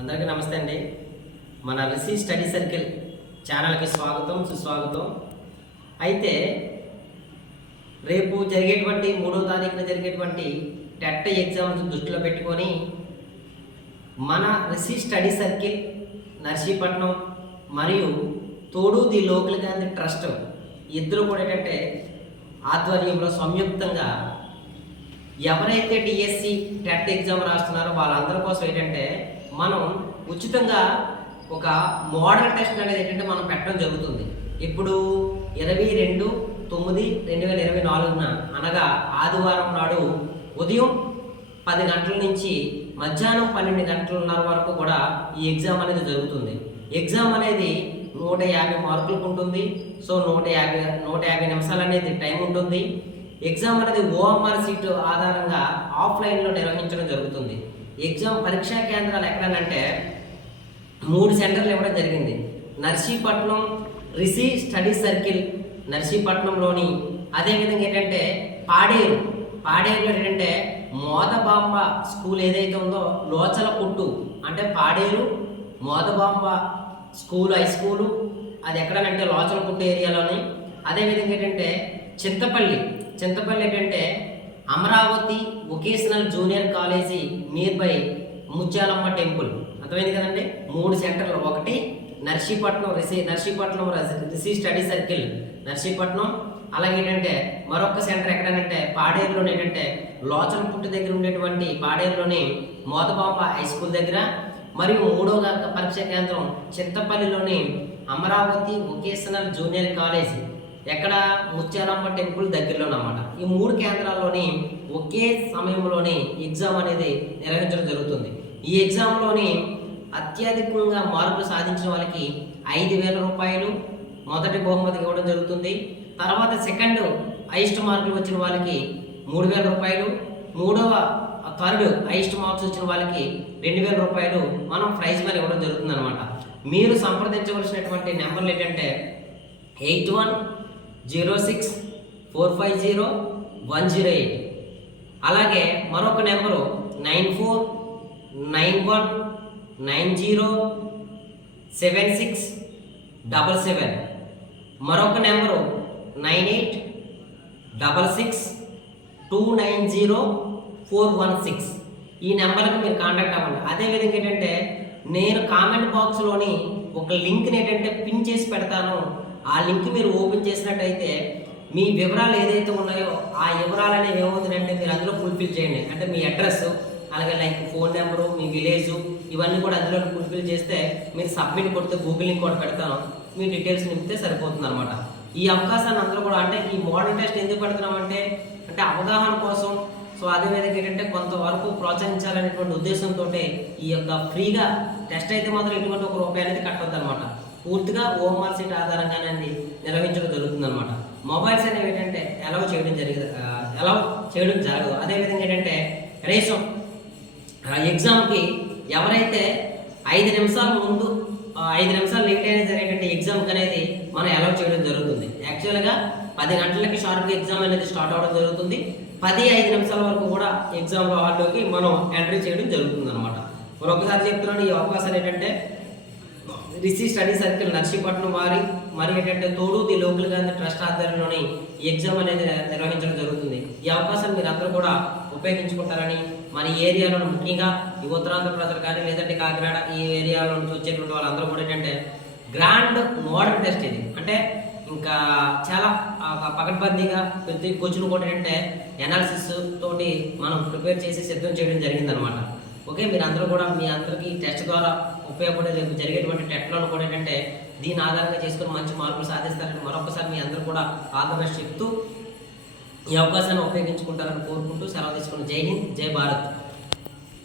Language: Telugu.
అందరికీ నమస్తే అండి. మన రిసీ స్టడీ సర్కిల్ ఛానల్కి స్వాగతం సుస్వాగతం. అయితే రేపు జరిగేటువంటి 3వ తారీఖున జరిగేటువంటి టెట్ ఎగ్జామ్స్ దృష్టిలో పెట్టుకొని మన రిసీ స్టడీ సర్కిల్ నర్సీపట్నం మరియు తోడు ది లోకల్ గాంధీ ట్రస్ట్ ఇద్దరు కూడా ఏంటంటే ఆధ్వర్యంలో సంయుక్తంగా ఎవరైతే డిఎస్సి టెట్ ఎగ్జామ్ రాస్తున్నారో వాళ్ళందరి కోసం ఏంటంటే మనం ఉచితంగా ఒక మోడల్ టెస్ట్ అనేది ఏంటంటే మనం పెట్టడం జరుగుతుంది. ఇప్పుడు 22/9/2024 అనగా ఆదివారం నాడు ఉదయం 10 గంటల నుంచి మధ్యాహ్నం 12 గంటలన్నర వరకు కూడా ఈ ఎగ్జామ్ అనేది జరుగుతుంది. ఎగ్జామ్ అనేది 150 మార్కులకు ఉంటుంది. సో 150 నిమిషాలు అనేది టైం ఉంటుంది. ఎగ్జామ్ అనేది ఓఎంఆర్ సీటు ఆధారంగా ఆఫ్లైన్లో నిర్వహించడం జరుగుతుంది. ఎగ్జామ్ పరీక్షా కేంద్రాలు ఎక్కడనంటే 3 సెంటర్లు ఇవ్వడం జరిగింది. నర్సీపట్నం రిసీ స్టడీ సర్కిల్ నర్సీపట్నంలోని, అదేవిధంగా ఏంటంటే పాడేరులో ఏంటంటే మోదబాంబ స్కూల్ ఏదైతే ఉందో లోచల పుట్టు అంటే పాడేరు మోదబాంబ స్కూల్ హై స్కూలు అది ఎక్కడనంటే లోచల పుట్టు ఏరియాలోని. అదేవిధంగా ఏంటంటే చింతపల్లి ఏంటంటే Amaravati vocational junior college near by Muthyalamma temple. అర్థమైంది కదండి. 3 సెంటర్లు, ఒకటి నర్సీపట్నం రిసీ స్టడీ సర్కిల్ నర్సీపట్నం, అలాగే ఏంటంటే మరొక సెంటర్ ఎక్కడనంటే పాడేరులోని ఏంటంటే లోచల పుట్టు దగ్గర ఉండేటువంటి పాడేరులోని మోదబాంబ హై స్కూల్ దగ్గర, మరియు 3వ పరీక్షా కేంద్రం చింతపల్లిలోని అమరావతి వొకేషనల్ జూనియర్ కాలేజీ ఎక్కడ ముత్యాలమ్మ టెంపుల్ దగ్గరలో అన్నమాట. ఈ 3 కేంద్రాల్లోని ఒకే సమయంలోని ఎగ్జామ్ అనేది నిర్వహించడం జరుగుతుంది. ఈ ఎగ్జామ్లోని అత్యధికంగా మార్కులు సాధించిన వాళ్ళకి 5,000 రూపాయలు మొదటి బహుమతి ఇవ్వడం జరుగుతుంది. తర్వాత సెకండ్ హైయెస్ట్ మార్కులు వచ్చిన వాళ్ళకి 3,000 రూపాయలు, థర్డ్ హైయెస్ట్ మార్క్స్ వచ్చిన వాళ్ళకి 2,000 రూపాయలు మనం ప్రైజ్ మనీ ఇవ్వడం జరుగుతుంది అనమాట. మీరు సంప్రదించవలసినటువంటి నెంబర్లు ఏంటంటే 8106450108, అలాగే మరొక నెంబరు 9491907677, మరొక నెంబరు 9866290416. ఈ నెంబర్కి మీరు కాంటాక్ట్ అవ్వండి. అదేవిధంగా ఏంటంటే నేను కామెంట్ బాక్స్లోని ఒక లింక్ని ఏంటంటే పిన్ చేసి పెడతాను. ఆ లింక్ మీరు ఓపెన్ చేసినట్టయితే మీ వివరాలు ఏదైతే ఉన్నాయో ఆ వివరాలు అనేవి ఏమవుతుందంటే మీరు అందులో ఫుల్ఫిల్ చేయండి. అంటే మీ అడ్రస్, అలాగే లైక్ ఫోన్ నెంబరు, మీ విలేజు, ఇవన్నీ కూడా అందులో ఫుల్ఫిల్ చేస్తే మీరు సబ్మిట్ కొడితే గూగుల్ లింక్ కూడా పెడతాను, మీ డీటెయిల్స్ నింపితే సరిపోతుంది అనమాట. ఈ అవకాశాన్ని అందరూ కూడా అంటే ఈ మోడల్ టెస్ట్ ఎందుకు పెడుతున్నామంటే అంటే అవగాహన కోసం. సో అదేవిధంగా ఏంటంటే కొంతవరకు ప్రోత్సహించాలనేటువంటి ఉద్దేశంతో ఈ యొక్క ఫ్రీగా టెస్ట్ అయితే మాత్రం ఎటువంటి ₹1 అనేది కట్టవద్దు అనమాట. పూర్తిగా ఓఎంఆర్ సీట్ ఆధారంగానే నిర్వహించడం జరుగుతుంది అనమాట. మొబైల్స్ అనేవి ఏంటంటే అలౌ చేయడం జరగదు. అదేవిధంగా ఏంటంటే కనీసం ఎగ్జామ్కి ఎవరైతే 5 నిమిషాల ముందు 5 నిమిషాలు లేట్ అయినా సరే ఏంటంటే ఎగ్జామ్కి అనేది మనం అలౌ చేయడం జరుగుతుంది. యాక్చువల్గా 10 గంటలకి షార్ప్గా ఎగ్జామ్ అనేది స్టార్ట్ అవ్వడం జరుగుతుంది. 10-5 నిమిషాల వరకు కూడా ఎగ్జామ్ హాల్లోకి మనం ఎంట్రీ చేయడం జరుగుతుంది అనమాట. మరొకసారి చెప్తున్నాను, ఈ అవకాశాలు ఏంటంటే రిసీ స్టడీ సర్కిల్ నర్సీపట్నం మరి ఏంటంటే తోడు ది లోకల్ గాంధీ ట్రస్ట్ ఆధ్వర్యంలోని ఎగ్జామ్ అనేది నిర్వహించడం జరుగుతుంది. ఈ అవకాశం మీరు అందరూ కూడా ఉపయోగించుకుంటారని, మన ఏరియాలో ముఖ్యంగా ఈ ఉత్తరాంధ్ర ప్రజలు కానీ లేదంటే కాకినాడ ఈ ఏరియాలో నుంచి వచ్చేటువంటి వాళ్ళందరూ కూడా ఏంటంటే గ్రాండ్ మోడల్ టెస్ట్ ఇది. అంటే ఇంకా చాలా పకడ్బందీగా ప్రతి క్వశ్చన్ కూడా ఏంటంటే ఎనాలిసిస్ తోటి మనం ప్రిపేర్ చేసి సిద్ధం చేయడం జరిగిందనమాట. ఓకే, మీరు అందరూ కూడా మీ అందరికీ టెస్ట్ ద్వారా ఉపయోగపడే రేపు జరిగేటువంటి టెట్లో కూడా ఏంటంటే దీని ఆధారంగా చేసుకుని మంచి మార్కులు సాధిస్తారని మరొకసారి మీ అందరూ కూడా ఆల్ ద బెస్ట్ చెప్తూ ఈ అవకాశాన్ని ఉపయోగించుకుంటారని కోరుకుంటూ సెలవు తీసుకుని జై హింద్, జై భారత్.